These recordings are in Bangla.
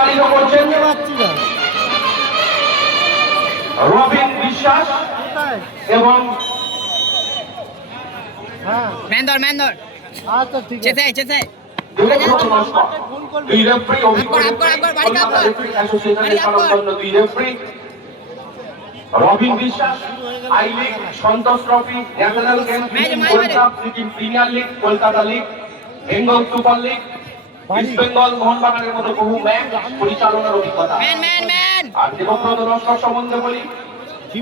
চালিত করছেন রবিন বিশ্বাস এবং মেন্দর আচ্ছা ঠিক আছে চেতে দুই রেফারি দুই রেফারি রবিন বিশ্বাস I league Santosh trophy national games Sikkim premier league Kolkata league Bengal super league east Bengal মোহনবাগানের মতো বহু ম্যাচ পরিচালনার অভিজ্ঞতা আর দেবব্রত নস্কর সম্বন্ধে বলি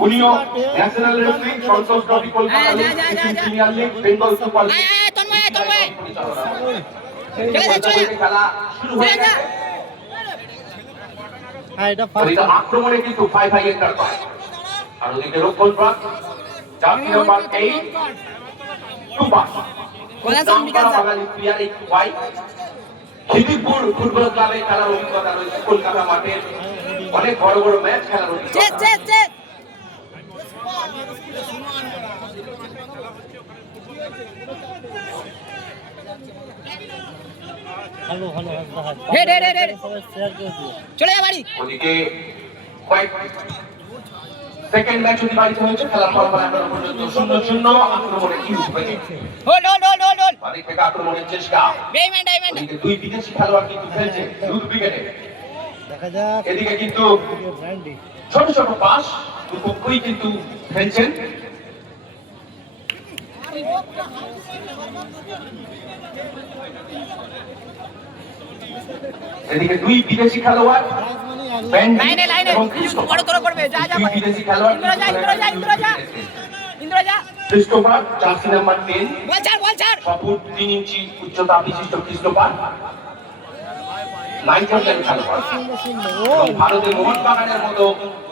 উনিও national referee Santosh trophy Kolkata league Sikkim premier league Bengal super league খেলা শুরু হয়ে গেছে আক্রমণে কিন্তু 5 এন্টার পায় আর ওদিকে রক্ষণ প্রাক জার্সি নাম্বার 8 টুপাস বাঙালি প্লেয়ার এই ওয়াই খিদিরপুর ফুটবল ক্লাবে খেলার অভিজ্ঞতা রয়েছে কলকাতা মাঠের অনেক বড় বড় ম্যাচ খেলার অভিজ্ঞতা চলে যা বাড়ি ওদিকে কয়েক সেকেন্ড ম্যাচ যদি বাড়িতে হয়েছে খেলার ফলাফল এখনো পর্যন্ত 0-0 আক্রমণে কি উঠবে হোল্ড বাড়ি থেকে আক্রমণের চেষ্টা ডায়মন্ড দুই বিদেশি খেলোয়াড় কিন্তু খেলছে ইউথ ব্রিগেডে দেখা যাক এদিকে কিন্তু ছোট ছোট পাস দুপক্ষই কিন্তু খেলছেন এদিকে দুই বিদেশি খেলোয়াড় লাইনে বড় তোরা করবে যা বিদেশি খেলোয়াড় ইন্দ্র যা ক্রিস্টোফার জার্সি নাম্বার 10 বল ছাড় 3 ইঞ্চি উচ্চতা বিশিষ্ট ক্রিস্টোফার নাইজেরিয়ান খেলোয়াড় ভারতের মোহনবাগানের মতো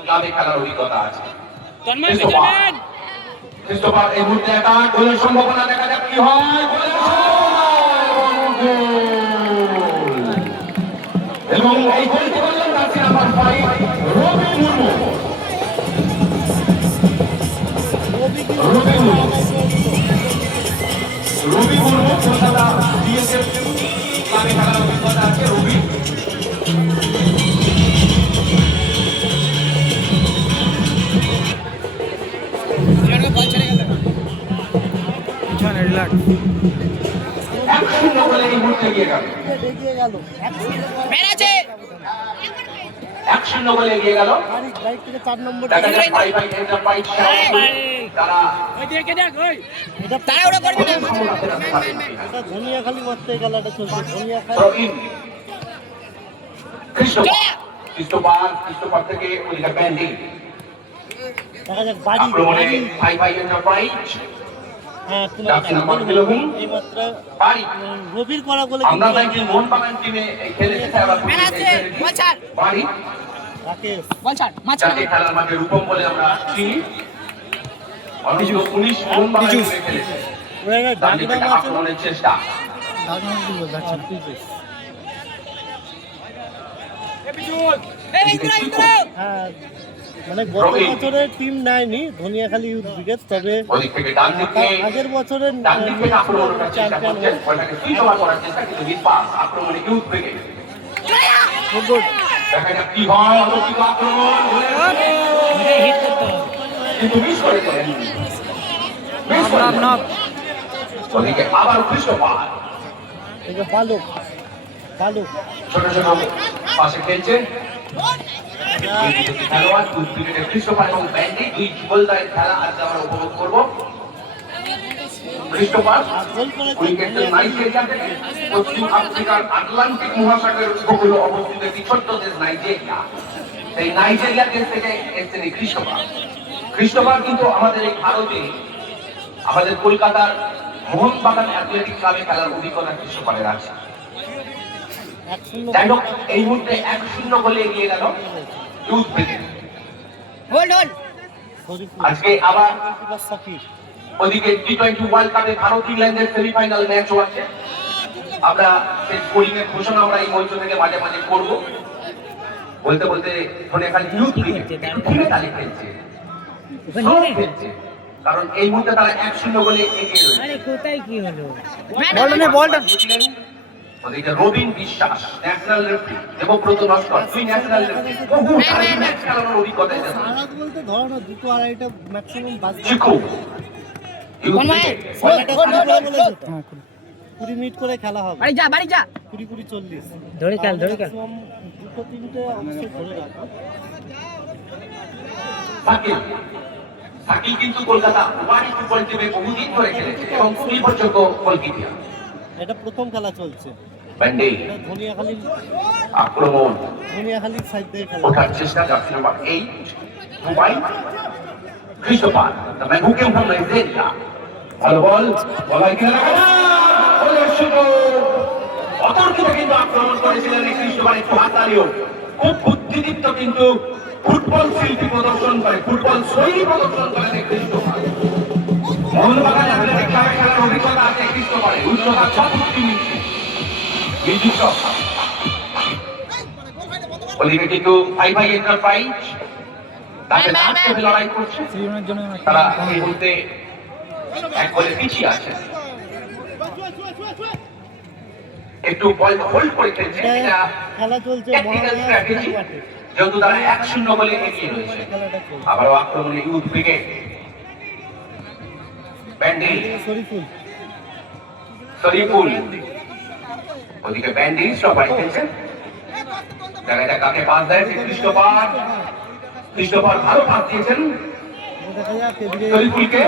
ক্লাবে খেলার অভিজ্ঞতা আছে ক্রিস্টোফার এই মুহূর্তে একটা গোলের সম্ভাবনা দেখা যাক কি হয় এবং এই গোলটি করলেন জার্সি নাম্বার 5 রবি মুর্মু কলকাতা বিএসএফ ক্লাবে খেলার অভিজ্ঞতা আছে রবি বল ছেড়ে গেল পিছনে রিল্যাক্স 1-0 বলে এই মুহূর্তে এগিয়ে গেল ম্যান আছে 1-0 বলে এগিয়ে গেল বাইক থেকে 4 নম্বর দেখা যাক ভাই এন্টারপ্রাইজ তারা ওই দিকে দেখ ওই তারা ওটা করবে না এটা ধনিয়া খালি মারতে খেলাটা চলছে ধনিয়া খালি ক্রিস্টোফার থেকে ওইটা ব্যান্ডিং দেখা যাক বাড়ি আক্রমণে ভাই এন্টারপ্রাইজ হ্যাঁ কোনো জার্সি নাম্বার 11 এই মাত্র বাড়ি রবির করা বলে আমরা নাকি মোহনবাগান টিমে খেলেছে আবার ম্যান আছে বল ছাড় বাড়ি রাকেশ বল ছাড় মাছ যাকে খেলার মাঠে রূপম বলে আমরা চিনি অনেক 19 মোহনবাগান টিমে খেলেছে ওরা ডাক নাম আছে আক্রমণের চেষ্টা ডাক নাম কি বলছে ইন্দ্র হ্যাঁ মানে গত বছরের টিম নেয়নি ধনিয়াখালী ইউথ ব্রিগেড তবে ওদিক থেকে ডান দিকে আগের বছরের ডান দিক থেকে আক্রমণ করার চেষ্টা করছে ওটাকে সুইচ ওভার করার চেষ্টা কিন্তু মিস পাস আক্রমণে ইউথ ব্রিগেড গুড দেখা যাক কি হয় অলৌকিক আক্রমণ হিট করতে হবে কিন্তু মিস করে দিলেন মিস করে ওদিকে আবার ক্রিস্টোফার এই যে বালক ছোট ছোট পাশে খেলছে খেলোয়াড় ইউথ ব্রিগেডের ক্রিস্টোফার এবং ব্যান্ডি দুই গোলদারের খেলা আজকে আমরা উপভোগ করবো ক্রিস্টোফার উইকেটে নাইজেরিয়া থেকে পশ্চিম আফ্রিকার আটলান্টিক মহাসাগরের উপকূলে অবস্থিত একটি ছোট্ট দেশ নাইজেরিয়া সেই নাইজেরিয়া দেশ থেকে এসেছেন এই ক্রিস্টোফার কিন্তু আমাদের এই ভারতে আমাদের কলকাতার মোহনবাগান অ্যাথলেটিক ক্লাবে খেলার অভিজ্ঞতা ক্রিস্টোফারের আছে যাই হোক এই মুহূর্তে 1-0 গোলে এগিয়ে গেল ইউথ ব্রিগেড হোল্ড আজকে আবার ওদিকে টি20 ওয়ার্ল্ড কাপে ভারত ইংল্যান্ডের সেমিফাইনাল ম্যাচ আছে আমরা সেই স্কোরিং এর ঘোষণা আমরা এই মঞ্চ থেকে মাঝে মাঝে করব বলতে বলতে ধনিয়াখালী ইউথ ব্রিগেড খেলে তালে খেলছে কারণ এই মুহূর্তে তারা 1-0 গোলে এগিয়ে রয়েছে আরে কোথায় কি হলো বলটা ওদিকে রবিন বিশ্বাস ন্যাশনাল রেফারি, দেবব্রত নস্কর দুই ন্যাশনাল রেফারি, বহু ম্যাচ খেলানোর অভিজ্ঞতা এদের। সারাত বলতে ধরো না 2 2.5টা ম্যাক্সিমাম বাস চিকু বলেছে তো। 20 মিনিট করে খেলা হবে, বাড়ি যা 20 40 ধরে খেল ম্যাক্সিমাম 2-3টে অবশ্যই ধরে রাখো। সাকিব সাকিব কিন্তু কলকাতা ওয়ারি ফুটবল টিমে বহুদিন ধরে খেলেছে এবং নির্ভরযোগ্য গোলকিপার। এটা প্রথম খেলা চলছে, ব্যান্ডে এটা ধনিয়াখালীর আক্রমণ সাইড দিয়ে খেলা। ওঠার চেষ্টা, jersey number 8 Dubai Christopher, the man who came from Nigeria. ভালো বল, বলাই খেলা গোলের সুযোগ। অতর্কিত কিন্তু আক্রমণ করেছিলেন এই ক্রিস্টোফার, একটু হাতালিও খুব বুদ্ধিদীপ্ত কিন্তু ফুটবল শিল্পী প্রদর্শন করে, ফুটবল শৈলী প্রদর্শন করেন এই ক্রিস্টোফার। মোহনবাগান অ্যাথলেটিক ক্লাবে খেলার অভিজ্ঞতা আছে ক্রিস্টোফারের, উচ্চতা 64 ইঞ্চি। মিউজিক শট ওদিকে কিন্তু ভাই এন্টারপ্রাইজ তাদের আজকে লড়াই করছে, তারা এই মুহূর্তে এক গোলে পিছিয়ে আছে। একটু বল হোল্ড করে খেলছে, এটা খেলা চলছে টেকনিক্যাল স্ট্র্যাটেজি, যেহেতু তারা 1-0 গোলে এগিয়ে রয়েছে। খেলাটা চলছে। আবারও আক্রমণে ইউথ ব্রিগেড ব্যান্ডি শরীফুল, ওদিকে ব্যান্ডি সবাই খেলছে। দেখা যাক কাকে পাস দেয়, ক্রিস্টোফার ভালো পাস দিয়েছেন দেখা যাক এদিকে শরীফুলকে।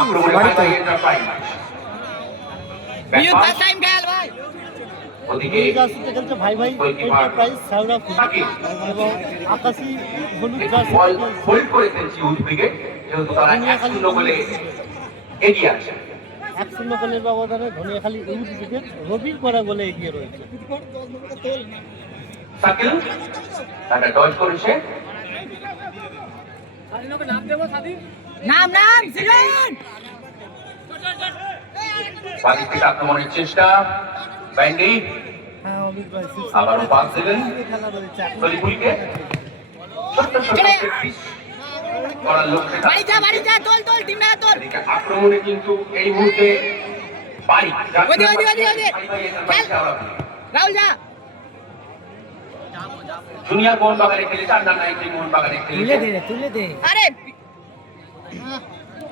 আক্রমণে ভাই এন্টারপ্রাইজ ইউ ফার্স্ট টাইম খেল ভাই ওদিকে জার্সিতে খেলছে ভাই এন্টারপ্রাইজ সাউরাফুল এবং আকাশি হলুদ জার্সি বল হোল্ড করে খেলছে ইউথ ব্রিগেড, যেহেতু তারা 1-0 গোলে এগিয়ে আছে। 1-0 গোলের ব্যবধানে ধনিয়াখালী ইউথ ব্রিগেড রবির করা গোলে এগিয়ে রয়েছে। সাকিল তারা ডজ করেছে, নাম সিজন বাড়ি থেকে আক্রমণের চেষ্টা, ব্যান্ডি হ্যাঁ অমিত ভাই আবারও পাস দিলেন খেলা রয়েছে এখন। শরীফুলকে। ছোট্ট প্র্যাকটিস করার লক্ষ্যে বাড়ি যা তোল টিম না তোল এদিকে আক্রমণে কিন্তু এই মুহূর্তে বাড়ি ওদি খেল রাহুল যা জুনিয়র মোহনবাগানে খেলেছে, আন্ডার 19 মোহনবাগানে খেলেছে। তুলে দে আরে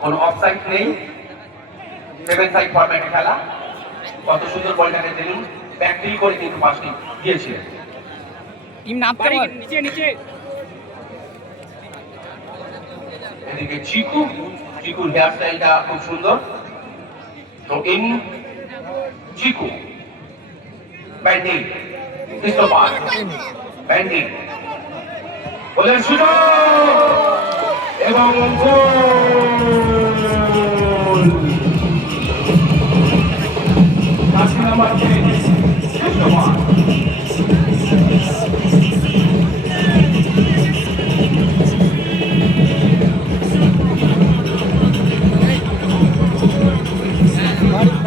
কোন অফসাইড নেই, 7 সাইড ফরম্যাটে খেলা। কত সুন্দর বলটাকে দিলেন, ব্যাকফিল করে কিন্তু পাসটি দিয়েছিলেন। টিম নামতে নিচে এদিকে চিকুর হেয়ার স্টাইলটা খুব সুন্দর। তো ইন চিকু ব্যান্ডি ক্রিস্টোফার ব্যান্ডি গোলের সুযোগ এবং গোল। Jersey number 10 Christopher.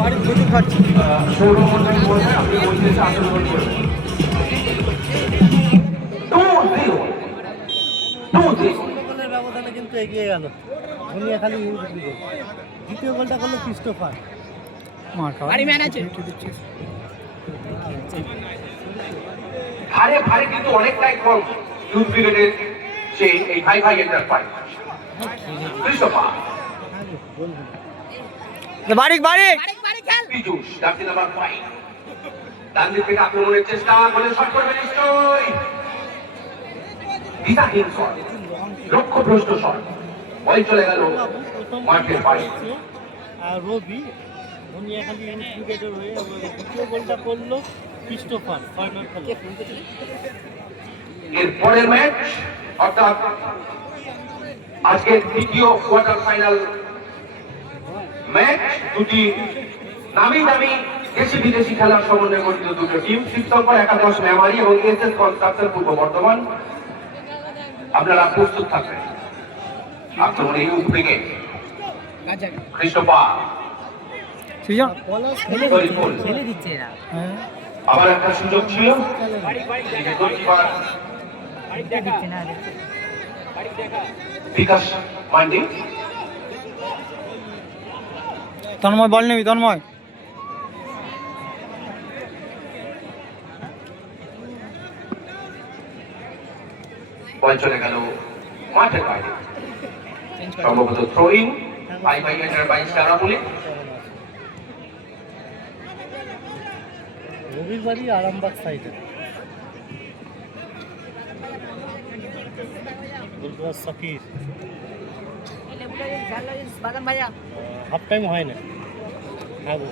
বাড়ি ক্ষতি খাচ্ছে। সৌরমণ্ডল বলছে আপনি বলছেন আসল গোল করবেন 2-0 গোলের ব্যবধানে কিন্তু এগিয়ে গেল ধনিয়াখালী ইউথ ব্রিগেড। দ্বিতীয় গোলটা করলো ক্রিস্টোফার। বাড়ি ম্যান আছে ভারে কিন্তু অনেকটাই কম ইউথ ব্রিগেডের যে এই ভাই এন্টারপ্রাইজ। ক্রিস্টোফার বাড়ি খেল পিজুস জার্সি নাম্বার 5 ডান দিক থেকে আক্রমণের চেষ্টা, গোলের শট করবে নিশ্চয়ই, দিশাহীন শট, লক্ষ্যভ্রষ্ট শট, বল চলে গেল মাঠের বাইরে। আর রবি ধনিয়াখালী ইউথ ব্রিগেডের হয়ে এবং দ্বিতীয় গোলটা করলো ক্রিস্টোফার ফাইনাল খেলা। এর পরের ম্যাচ অর্থাৎ আজকের দ্বিতীয় কোয়ার্টার ফাইনাল ম্যাচ, দুটি নামি দামি দেশি বিদেশি খেলার সমন্বয়ে গঠিত দুটো টিম, শিবশঙ্কর একাদশ মেমারি এবং এসএস কনস্ট্রাকশন পূর্ব বর্ধমান। আপনারা প্রস্তুত থাকবেন। আক্রমণে ইউথ ব্রিগেড ক্রিস্টোফার শরীফুল। আবার একটা সুযোগ ছিল, গোলকিপার বিকাশ মান্ডি। তন্ময় বল নেবি, তন্ময় বল চলে গেল মাঠের বাইরে, সম্ভবত throwing by enter by Sheoraphuli. রবিবারই আরামবাগ সাইডে সাকির বাদাম ভাইয়া হাফ টাইম হয় না। হ্যাঁ গো,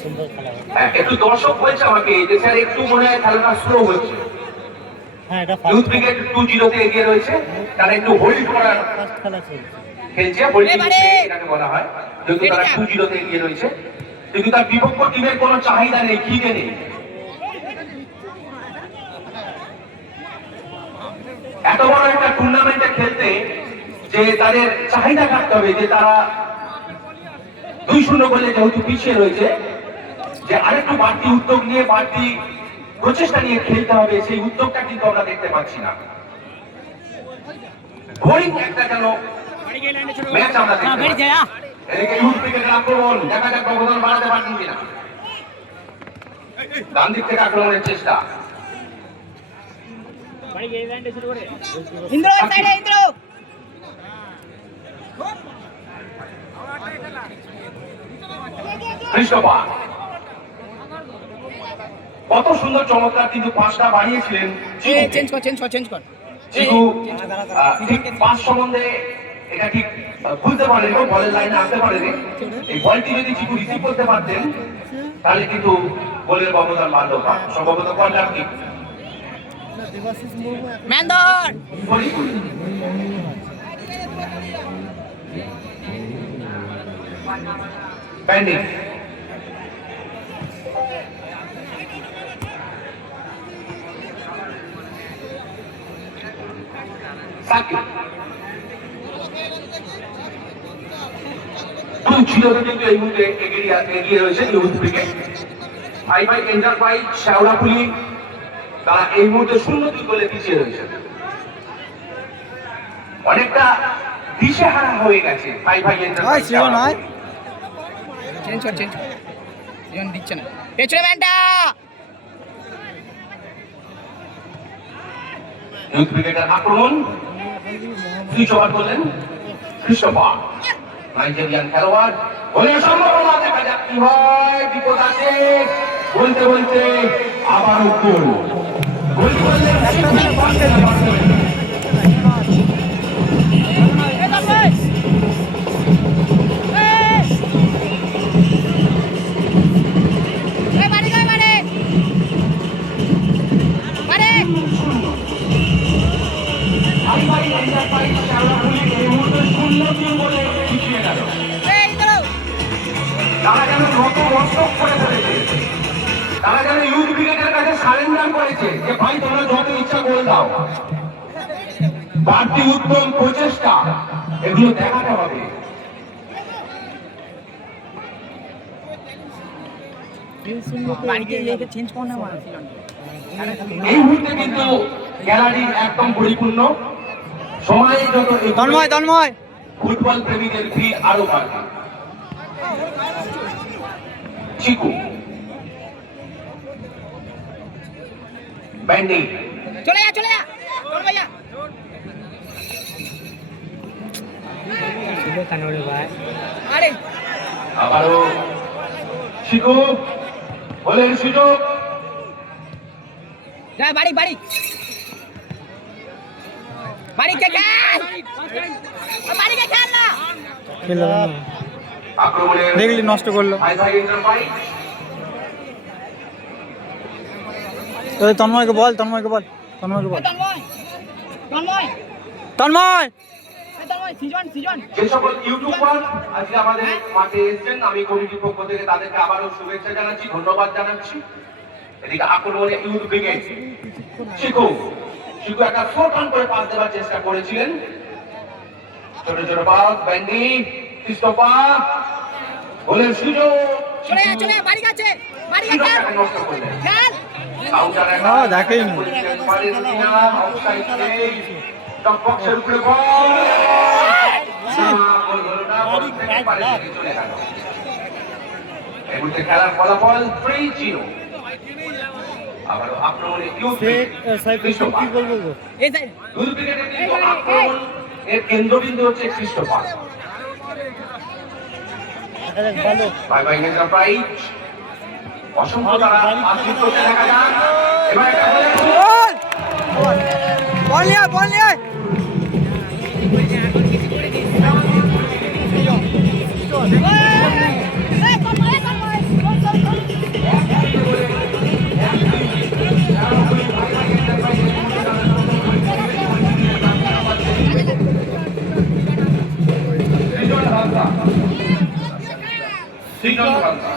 সুন্দর খেলা হয়। একটু দর্শক বলছে আমাকে যে স্যার একটু মনে হয় খেলাটা স্লো হচ্ছে। হ্যাঁ, এটা ইউথ ক্রিকেট 2-0 তে এগিয়ে রয়েছে, তারা একটু হোল্ড করার ফার্স্ট খেলা চলছে। খেলছে, হোল্ডিং এটাকে বলা হয়। যেহেতু তারা 2-0 তে এগিয়ে রয়েছে, কিন্তু তার বিপক্ষ টিমের কোনো চাহিদা নেই, খিদে নেই। এত বড় একটা টুর্নামেন্টে খেলতে যে তাদের চাহিদা থাকতে হবে, যে তারা 2-0 গোলে যেহেতু পিছিয়ে রয়েছে, যে আরেকটু বাড়তি উদ্যোগ নিয়ে, বাড়তি প্রচেষ্টা নিয়ে খেলতে হবে, সেই উদ্যোগটা কিন্তু আমরা দেখতে পাচ্ছি না। বোরিং একটা যেন ম্যাচ আমরা দেখতে পাচ্ছি। এদিকে ইউথ ক্রিকেটের আক্রমণ, দেখা যাক ব্যবধান বাড়াতে পারছেন কিনা। ডান দিক থেকে আক্রমণের চেষ্টা, ইন্দ্র সাইডে ইন্দ্র কৃষ্ণপা কত সুন্দর চমৎকার, কিন্তু পাঁচটা বাড়িয়েছিলেন চেঞ্জ কর চিকু। ঠিক পাঁচ সম্বন্ধে এটা ঠিক বুঝতে পারেনি, বলের লাইনে আনতে পারেনি। এই বলটি যদি চিকু রিসিভ করতে পারতেন তাহলে কিন্তু গোলের ব্যবধান বাড়লো। সম্ভবত কর্নার কিক। ম্যানদর ব্যান্ডিং সাকিব 2-0 কিন্তু এই মুহূর্তে এগিয়ে রয়েছে ইউথ ক্রিকেট। ভাই এন্টারপ্রাইজ শ্যাওড়াফুলি তারা এই মুহূর্তে 0-2 গোলে পিছিয়ে রয়েছে। অনেকটা দিশেহারা হয়ে গেছে ভাই এন্টারপ্রাইজ। চেঞ্জ কর জন দিচ্ছে না, পেছনে ম্যানটা ইউথ ক্রিকেটের আক্রমণ, সুইচ ওভার করলেন কৃষ্ণপা, নাইজেরিয়ান খেলোয়াড়। গোলের সম্ভাবনা দেখা যাক কি হয়, বিপদ আছে বলতে বলতে আবারও গোল। গোল করলেন তারা যেন নতমস্তক করে ফেলেছে, তারা যেন ইউথ ক্রিকেটের কাছে সারেন্ডার করেছে যে ভাই তোমরা যত ইচ্ছা গোল দাও। বাড়তি উদ্যম, প্রচেষ্টা এগুলো দেখাতে হবে। এই মুহূর্তে কিন্তু গ্যালারি একদম পরিপূর্ণ। সময় যত তন্ময় ফুটবল প্রেমীদের ভিড় আরো বাড়বে। চিকু ব্যান্ডিং চলে যা তোর ভাইয়া আরে আবারও চিকু, গোলের সুযোগ। যা বাড়ি কে খেল না আক্রমণের দেখলি নষ্ট করলো। ভাই এন্টারপ্রাইজ তন্ময়কে বল তন্ময় সিজন যে সকল ইউটিউবার আজকে আমাদের মাঠে এসেছেন, আমি কমিটির পক্ষ থেকে তাদেরকে আবারও শুভেচ্ছা জানাচ্ছি, ধন্যবাদ জানাচ্ছি। এদিকে আক্রমণে ইউথ ব্রিগেড চিকু একটা শর্ট রান করে পাস দেওয়ার চেষ্টা করেছিলেন। ছোট পাস, ব্যান্ডি কৃষ্ণপা, গোলের সুযোগ। চলে বাড়ি গেছে নষ্ট করলেন। দেখেই নি। বক্সের উপরে বল, এই মুহূর্তে খেলার ফলাফল 3-0। আবারও আক্রমণে ইউথ শেখ সাইফুদ্দিন কি বলবো গো? এই সাইড ইউথ ব্রিগেডের কিন্তু আক্রমণ এর কেন্দ্রবিন্দু হচ্ছে ক্রিস্টোফার। ভালো বাই বাই এন্টারপ্রাইজ অসংখ্য তারা আশীর্বাদ করতে দেখা যান। এবার একটা বল নিয়ে বল নিয়ে সৃজন ভান্তা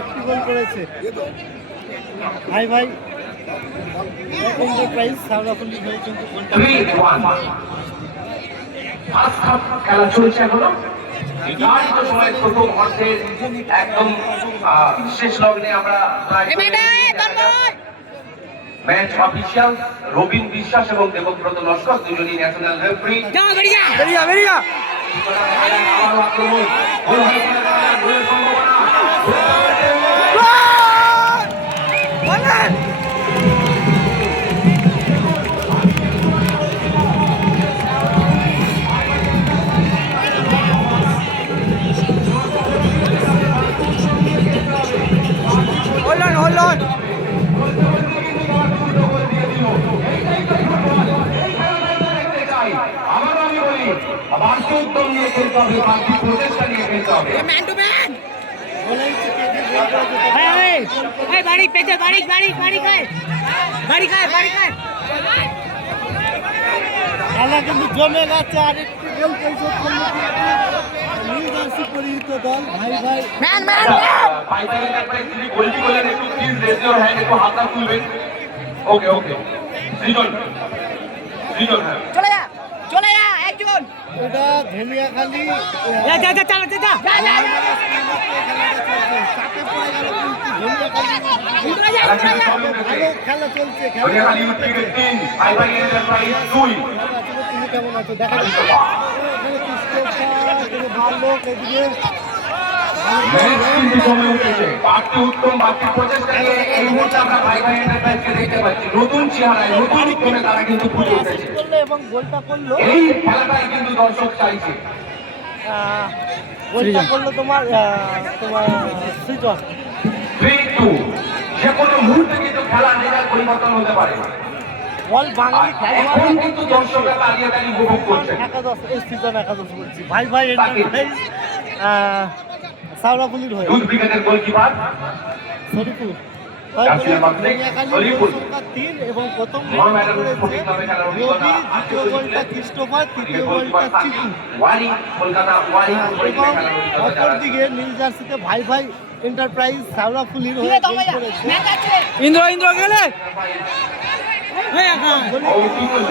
একটি গোল করেছে ভাই ভাই এন্টারপ্রাইজ সাউরাফুলি হয়ে কিন্তু গোলটা 3-1 ফার্স্ট হাফ খেলা চলছে এখনো। নির্ধারিত সময়ের প্রথম অর্ধের একদম শেষ লগ্নে আমরা ম্যাচ অফিসিয়াল রবিন বিশ্বাস এবং দেবব্রত লস্কর দুজনই ন্যাশনাল রেফারি। বেরিয়া বেরিয়া আক্রমণ গোল হয়ে গেলে গোলের সম্ভাবনা। hold on আবারও আমি বলি বাড়তি উদ্যম নিয়ে খেলতে হবে, বাড়তি প্রচেষ্টা নিয়ে খেলতে হবে। ম্যান টু ম্যান এই বাড়ি পেছে বাড়ি বাড়ি বাড়ি খায় বাড়ি খায় বাড়ি খায় খেলা কিন্তু জমে গেছে আরেকটি গোল পরিশোধ করলো নীল জার্সি পরিহিত দল ভাই ভাই ম্যান ম্যান ফাইনাল এন্টারপ্রাইজ তিনি গোলটি করলেন, একটু প্লিজ রেজ ইওর হ্যান্ড, একটু হাতটা তুলবেন। ওকে ওকে সৃজন সৃজন হ্যাঁ চলে যা একজন এটা ধনিয়াখালী যা যা যা চল যা যা চাপে পড়ে গেল কিন্তু খেলা চলছে Dhaniakhali youth cricket team bye bye enterprise 2। তুমি কেমন আছো দেখা যাচ্ছে ভালো এদিকে ম্যাচ কিন্তু জমে উঠেছে, বাড়তি উত্তম বাড়তি প্রচেষ্টা নিয়ে এই মুহূর্তে আমরা বাই বাই এন্টারপ্রাইজকে দেখতে পাচ্ছি নতুন চেহারায় নতুন উদ্যমে তারা কিন্তু ফুটে উঠেছে। করলো এবং গোলটা করলো এই খেলাটাই কিন্তু দর্শক চাইছে। গোলটা করলো তোমার সৃজন 3-2 যে কোনো মুহূর্তে কিন্তু খেলা রেজাল্ট পরিবর্তন হতে পারে। বল বাঙালি আর এখন কিন্তু দর্শকরা তাড়িয়ে তাড়িয়ে উপভোগ করছে। একাদশ এই সিজন একাদশ বলছি ভাই ভাই এন্টারপ্রাইজ সাউরাফুলির হয়ে ইউথ ব্রিগেডের গোলকিপার শরীফুল জাসিয়া বাগদি, শরীফুল। 3 এবং প্রথম মোহামেডান গোলটা স্পোর্টিং ক্লাবে খেলার অভিজ্ঞতা রবি, দ্বিতীয় গোলটা ক্রিস্টোফার, তৃতীয় গোলকিপার গোলটা চিকু। ওয়ারি কলকাতা ওয়ারি স্পোর্টিং এবং ক্লাবে খেলার অভিজ্ঞতা যারা আছে। অপরদিকে নীল জার্সিতে ভাই ভাই এন্টারপ্রাইজ সাউরাফুলির হয়ে গোল করেছে ম্যাচ আছে ইন্দ্র ইন্দ্র গেলে ও কি করলো?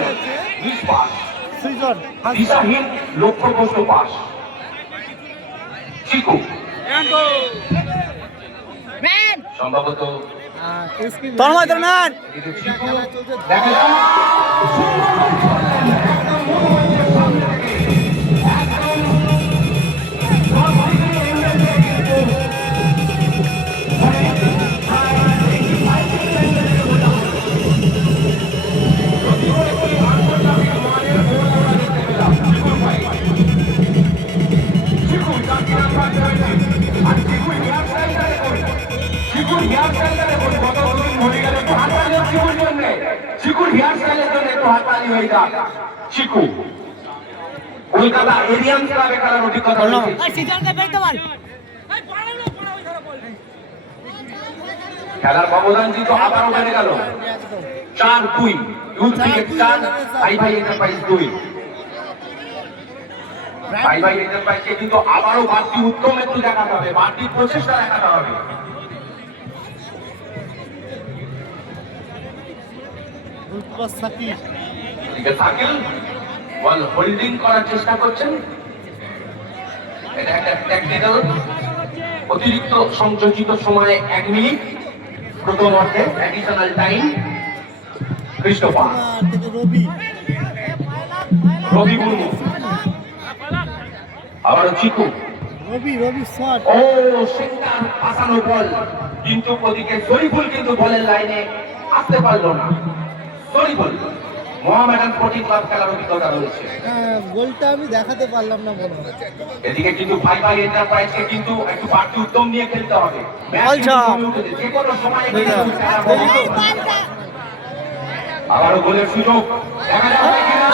মিস পাস, সৃজন দিশাহীন লক্ষ্যভ্রষ্ট পাস। চিকু ম্যান সম্ভবত তন্ময় তোর ম্যান এদিকে চিকু দেখা যাক। চিকুর হেয়ার স্টাইলের জন্য একটু হাততালি হয়ে যাক। চিকু কলকাতা এরিয়ান ক্লাবে খেলার অভিজ্ঞতা রয়েছে। ওই সিজনকে বেরতে বল খেলার ব্যবধান কিন্তু আবারও বেড়ে গেল 4-2 ইউথ ক্রিকেট 4 ভাই ভাই এন্টারপ্রাইজ 2। ভাই ভাই এন্টারপ্রাইজকে কিন্তু আবারও বাড়তি উত্তম একটু দেখাতে হবে, বাড়তি প্রচেষ্টা দেখাতে হবে। সাকিব এদিকে সাকিল বল হোল্ডিং করার চেষ্টা করছেন, এটা একটা ট্যাকটিক্যাল অতিরিক্ত সংযোজিত সময়ে 1 মিনিট প্রথম অর্ধে অ্যাডিশনাল টাইম। ক্রিস্টোফার থেকে রবি রবি মুর্মু আবারও চিকু রবি শট ও সেন্টার পাসানো বল কিন্তু ওদিকে শরীফুল কিন্তু বলের লাইনে আসতে পারলো না। শরীফুল মোহামেডান স্পোর্টিং ক্লাব খেলার অভিজ্ঞতা রয়েছে। হ্যাঁ, গোলটা আমি দেখাতে পারলাম না মনে হয়। এদিকে কিন্তু ভাই ভাই এন্টারপ্রাইজকে কিন্তু একটু বাড়তি উদ্যম নিয়ে খেলতে হবে। যে কোনো সময় আবারও গোলের সুযোগ দেখা যাবে কিনা।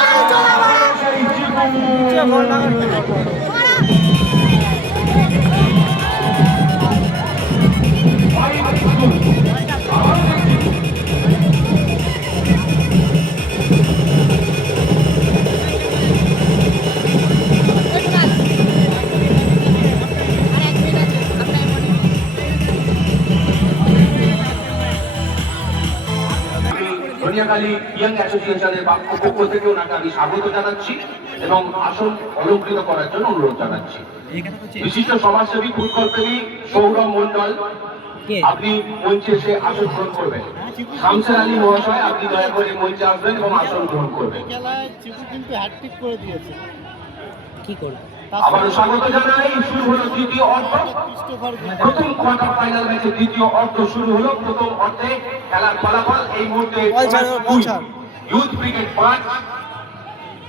ধনিয়াখালী ইয়াং অ্যাসোসিয়েশনের পক্ষ থেকে ওনাকে আমি স্বাগত জানাচ্ছি এবং আসন অলঙ্কৃত করার জন্য অনুরোধ জানাচ্ছি। বিশিষ্ট সমাজসেবী ফুটবল প্রেমী সৌরভ মন্ডল, আপনি মঞ্চে এসে আসন গ্রহণ করবেন। শামসের আলী মহাশয়, আপনি দয়া করে মঞ্চে আসবেন এবং আসন গ্রহণ করবেন। খেলায় চিকু কিন্তু হ্যাটট্রিক করে দিয়েছে। কি করবে? আবারও স্বাগত জানাই। শুরু হলো দ্বিতীয় অর্ধ। প্রথম কোয়ার্টার ফাইনাল ম্যাচের দ্বিতীয় অর্ধ শুরু হলো। প্রথম অর্ধে খেলার ফলাফল এই মুহূর্তে ইউথ ক্রিকেট 5,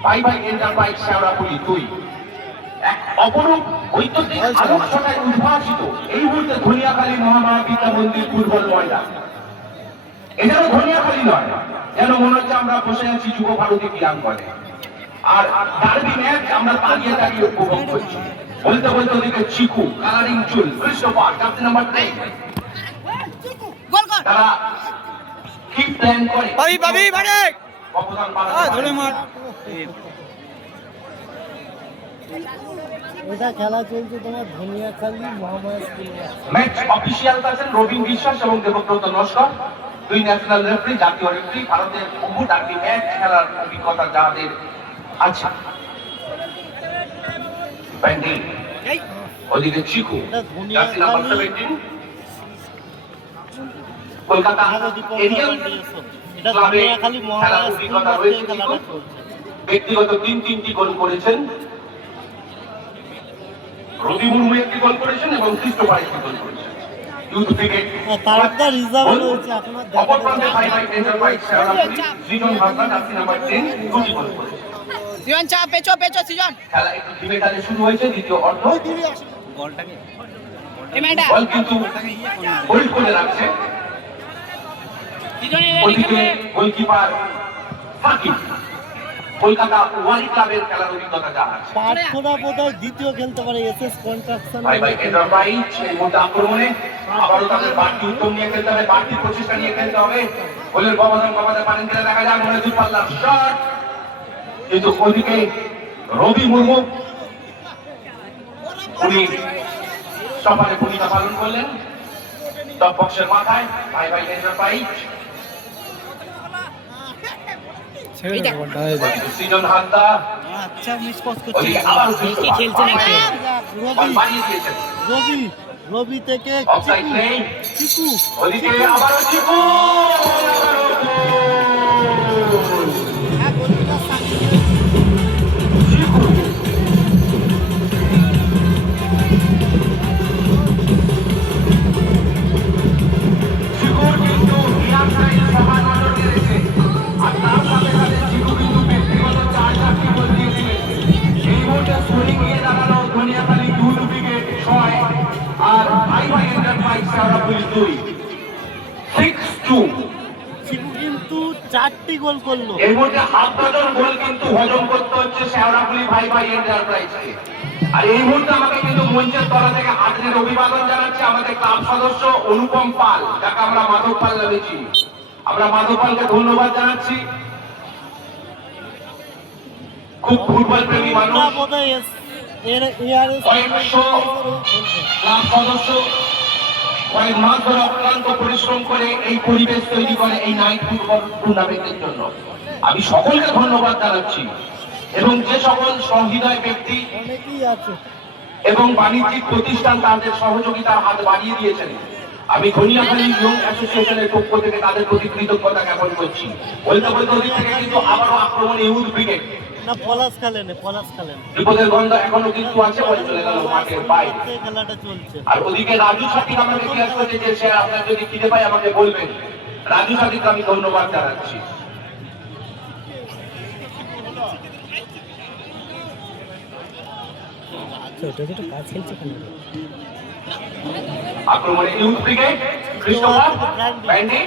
ভাই ভাই এন্টারপ্রাইজ শেওড়াফুলি 2। এক অপরূপ বৈদ্যুতিক আলোকসভায় উদ্ভাসিত এই মুহূর্তে ধনিয়াখালী মহামায়া বিদ্যা মন্দির ফুটবল ময়দান। এটা ধনিয়াখালী নয়, যেন মনে হচ্ছে আমরা বসে আছি যুব ভারতী ক্রীড়াঙ্গনে। আর ডার্বি ম্যাচ আমরা দাঁড়িয়ে দাঁড়িয়ে উপভোগ করছি। বলতে বলতে ওদিকে চিকু, কালারিং চুল, ক্রিস্টোফার, জার্সি নাম্বার 10, তারা কি প্ল্যান করে অবদান ধরে মার। এটা খেলা চলছে তোমার Dhaniakhali Mahamaya school. Match official আছেন রবিন বিশ্বাস এবং দেবব্রত নস্কর, দুই ন্যাশনাল রেফারি, জাতীয় রেফারি। ভারতের বহু ডার্বি ম্যাচ খেলার অভিজ্ঞতা যাদের আছে। ব্যান্ডিং ওদিকে চিকু, জার্সি নাম্বার 17, কলকাতা এরিয়াল ক্লাবে খেলার অভিজ্ঞতা রয়েছে। ব্যক্তিগত 3টি গোল করেছেন। রবি মুর্মু একটি গোল করেছেন এবং ক্রিস্টোফার একটি গোল করেছেন। ইউথ ক্রিকেট তারপর রিজার্ভ রয়েছে এখন আর দেখা অপর প্রান্তে ভাই ভাই এন্টারপ্রাইজ শেওড়াফুলি সৃজন হাসনাত, জার্সি নাম্বার 10, 2টি গোল করেছেন। সিজন চা পেছো সৃজন। খেলা একটু ধীমে তালে শুরু হয়েছে। দ্বিতীয় অর্ধ এমেন্ডা বল কিন্তু হোল্ড করে রাখছে ওদিকে গোলকিপার সাকিব। কলকাতা ওয়ারি ক্লাবের খেলার অভিজ্ঞতা যা আছে। পাঁচশোটা বোধহয় দ্বিতীয় খেলতে পারে এসএস কনস্ট্রাকশন। ভাই ভাই এন্টারপ্রাইজ এই মধ্যে আক্রমণে আবারও তাদের বাড়তি উদ্যম নিয়ে খেলতে হবে, বাড়তি প্রচেষ্টা নিয়ে খেলতে হবে। গোলের ব্যবধান কমাতে পারেন কিনা দেখা যাক। মনে দূরপাল্লার শট, কিন্তু ওদিকে রবি মুর্মু উনি সফলে ভূমিকা পালন করলেন টপ বক্সের মাথায়। ভাই ভাই এন্টারপ্রাইজ সৃজন হাসদা আচ্ছা মিস পাস করছে। ওদিকে আবারও কি খেলছে না কে? বল বানিয়ে দিয়েছেন। রবি থেকে অফসাইড নেই। চিকু, ওদিকে আবারও চিকু। হ্যাঁ গোলকিপার সাকিব। চিকুর কিন্তু ইয়ারসাইড সবার নজর কেড়েছে। আর তার সাথে সাথে চিকু কিন্তু ব্যক্তিগত 4টি গোল দিয়েছিলেন। এই মুহূর্তে স্কোরিং নিয়ে দাঁড়ানো ধনিয়াখালী ইউথ ক্রিকেট 6 আর ভাই ভাই এন্টারপ্রাইজ শেওড়াফুলি 2, 6-2। চিকু কিন্তু 4টি গোল করলো। এর মধ্যে হাফ ডজন গোল কিন্তু হজম করতে হচ্ছে শেওড়াফুলি ভাই ভাই এন্টারপ্রাইজকে। আর এই মুহূর্তে আমাকে কিন্তু মঞ্চের তলা থেকে আদরের অভিবাদন জানাচ্ছে আমাদের ক্লাব সদস্য অনুপম পাল, যাকে আমরা মাধব পাল নামে চিনি। আমরা মাধব পালকে ধন্যবাদ জানাচ্ছি। খুব ফুটবল প্রেমী মানুষ, বোধহয় এর এআরএস কয়েকশো ক্লাব সদস্য কয়েক মাস ধরে অক্লান্ত পরিশ্রম করে এই পরিবেশ তৈরি করে এই নাইট ফুটবল টুর্নামেন্টের জন্য। আমি সকলকে ধন্যবাদ জানাচ্ছি এবং যে সকল সহৃদয় ব্যক্তি অনেকেই আছে এবং বাণিজ্যিক প্রতিষ্ঠান তাদের সহযোগিতার হাত বাড়িয়ে দিয়েছেন, আমি ধনিয়াখালী ইয়ং অ্যাসোসিয়েশনের পক্ষ থেকে তাদের প্রতি কৃতজ্ঞতা জ্ঞাপন করছি। বলতে বলতে ওদিক থেকে কিন্তু আবারও আক্রমণে ইউথ ব্রিগেড না পলাশ খেলেন বিপদের গন্ধ এখনো কিন্তু আছে বলে চলে গেল মাঠের বাইরে। খেলাটা চলছে। আর ওদিকে রাজু সাথীকে আমাকে জিজ্ঞাসা করছে যে সে আপনার যদি খিদে পায় আমাকে বলবেন। রাজু সাথীকে আমি ধন্যবাদ জানাচ্ছি। আক্রমণে ইউথ ব্রিগেড ক্রিস্টোফার ব্যান্ডি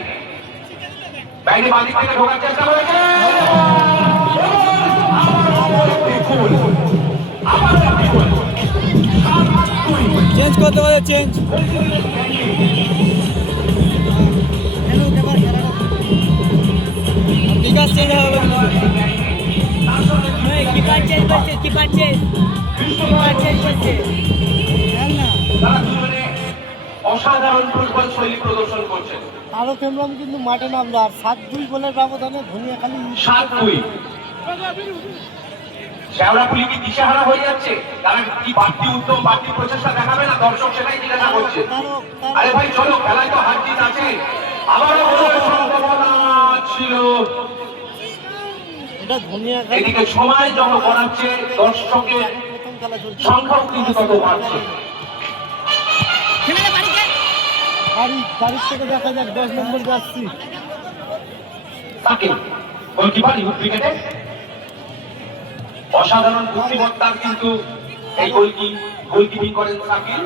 বাদিক থেকে ঢোকার চেষ্টা করেছে। চেঞ্জ করতে পারে, চেঞ্জ বিকাশ চেঞ্জ হবে। কিপার চেঞ্জ করছে, কিপার চেঞ্জ করছে। তারা দুজনে অসাধারণ ফুটবল শৈলী প্রদর্শন করছেন। তারক হেমব্রম কিন্তু মাঠে নামলো আর 7-2 গোলের ব্যবধানে ধনিয়াখালী 7-2। শেওড়াফুলি কি দিশেহারা হয়ে যাচ্ছে? তারা কি বাড়তি উদ্যম বাড়তি প্রচেষ্টা দেখাবে না? দর্শক সেটাই জিজ্ঞাসা করছে। আরে ভাই চলো, খেলায় তো হার জিত আছে। আবারও গোলের সম্ভাবনা ছিল। এটা ধনিয়াখালী এদিকে সময় যত গড়াচ্ছে দর্শকের প্রথম খেলা চলছে। সংখ্যাও কিন্তু তত বাড়ছে। বাড়ির থেকে দেখা যাক 10 নম্বর যাচ্ছি। তাকে গোলকিপার ইউথ ক্রিকেটে অসাধারণ বুদ্ধিমত্তার কিন্তু এই গোলকিপিং করেন সাকিল।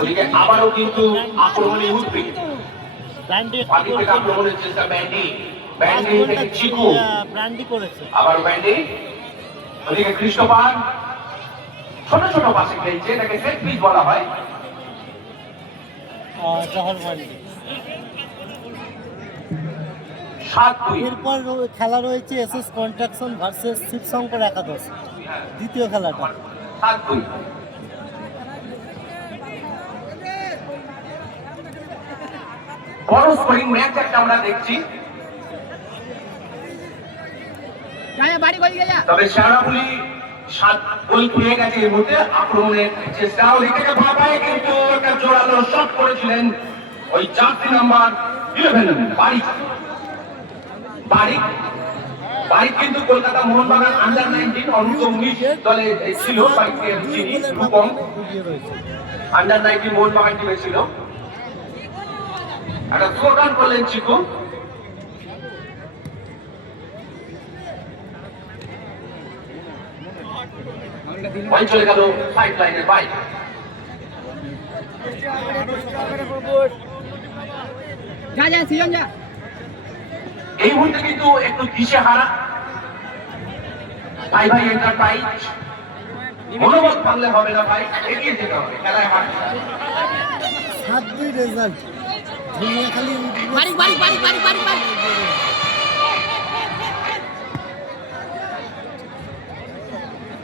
ওদিকে আবারও কিন্তু আক্রমণে ইউথ ক্রিকেট। বাদিক থেকে আক্রমণের চেষ্টা ব্যান্ডি থেকে চিকু করেছে। আবার ব্যান্ডি। ওদিকে ক্রিস্টোফার ছোট ছোট পাশে খেলছে, এটাকে সেট পিচ বলা হয়। এরপর খেলা রয়েছে এসএস কন্ট্রাকশন ভার্সেস শিবশঙ্কর একাদশ, দ্বিতীয় খেলাটা। বড় স্কোরিং ম্যাচ একটা আমরা দেখছি। তবে শেওড়াফুলি 7 গোল পেয়ে গেছে এর মধ্যে। আক্রমণের চেষ্টা ওই থেকে বাবায় কিন্তু একটা জোরালো শট করেছিলেন ওই জার্সি নাম্বার 11 বারিক কিন্তু কলকাতা মোহনবাগান আন্ডার 19 অনূর্ধ্ব 19 দলে ছিল। আন্ডার 19 মোহনবাগান টিমে ছিল। একটা স্লোগান করলেন চিকু। ওই চলে গেল সাইড লাইনের বাইরে। এই মুহূর্তে কিন্তু একটু দিশেহারা ভাই এন্টারপ্রাইজ। মনোবল ভাঙলে হবে না ভাই, এগিয়ে যেতে হবে, খেলায় হার। 7-2 রেজাল্ট। ধনিয়াখালী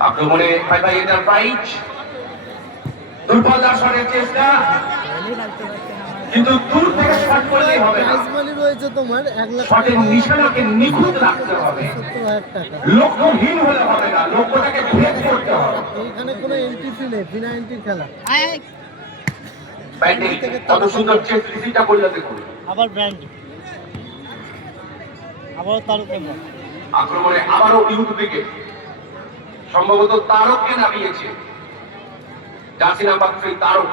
আক্রমণে ভাই এন্টারপ্রাইজ দুর্বল দর্শনের চেষ্টা, কিন্তু দূর থেকে শট করলেই হবে না। রয়েছে তোমার 1 লাখ শটের নিশানাকে নিখুঁত রাখতে হবে। 70,000 টাকা। লক্ষ্যহীন হলে হবে না, লক্ষ্যটাকে ভেদ করতে হবে। এখানে কোনো এন্ট্রি ফি নেই, বিনা এন্ট্রির খেলা। ব্যান্ডি কত সুন্দর চেস রিসিভটা করলো দেখুন। আবার ব্র্যান্ড, আবার তারক হেমব্রম। আক্রমণে আবারও ইউথ ব্রিগেড, সম্ভবত তারককে নামিয়েছে। Jersey number 3 Tarak,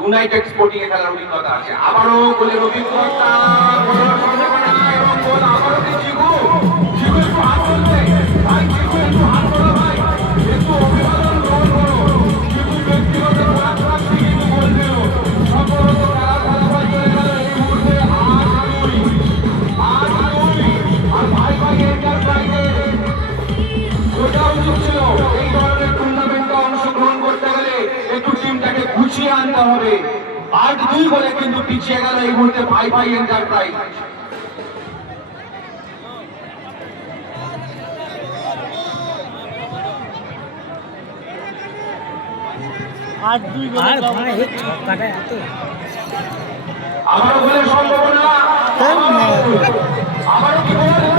united sporting এ খেলার অভিজ্ঞতা আছে। আবারও গোলের অভিজ্ঞতা, গোলের সম্ভাবনা এবং গোল আবারও চিকু একটু হাত তুলছে ভাই, চিকু একটু হাত তোলো ভাই, একটু অভিবাদন গ্রহণ করো। চিকু ব্যক্তিগত রাস্তা কিন্তু গোল দিল। সম্ভবত খেলার ফলাফল চলে গেল এই মুহূর্তে 8-2 আর ভাই এন্টারপ্রাইজের ওটা উচিত ছিল এই ধরনের টুর্নামেন্টে অংশগ্রহণ করতে গেলে একটু টিমটাকে গুছিয়ে আনতে হবে। 8-2 বলে কিন্তু পিছিয়ে গেল এই মুহূর্তে ভাই এন্টারপ্রাইজ। 8-2 আবারও গোলের সম্ভাবনা, আবারও কি গোল?